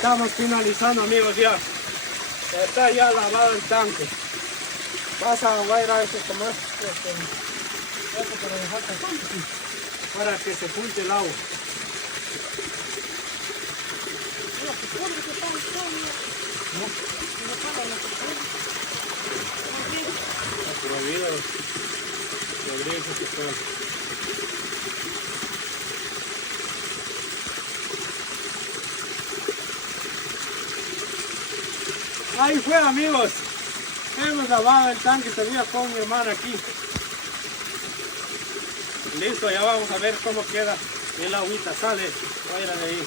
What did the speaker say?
estamos finalizando, amigos, ya. Está ya lavado el tanque. Vas a ir a este tomar esto para dejar aquí, para que se junte el agua. Ahí fue, amigos. Hemos lavado el tanque, tenía con mi hermana aquí. Listo, ya vamos a ver cómo queda el agüita. Sale fuera de ahí.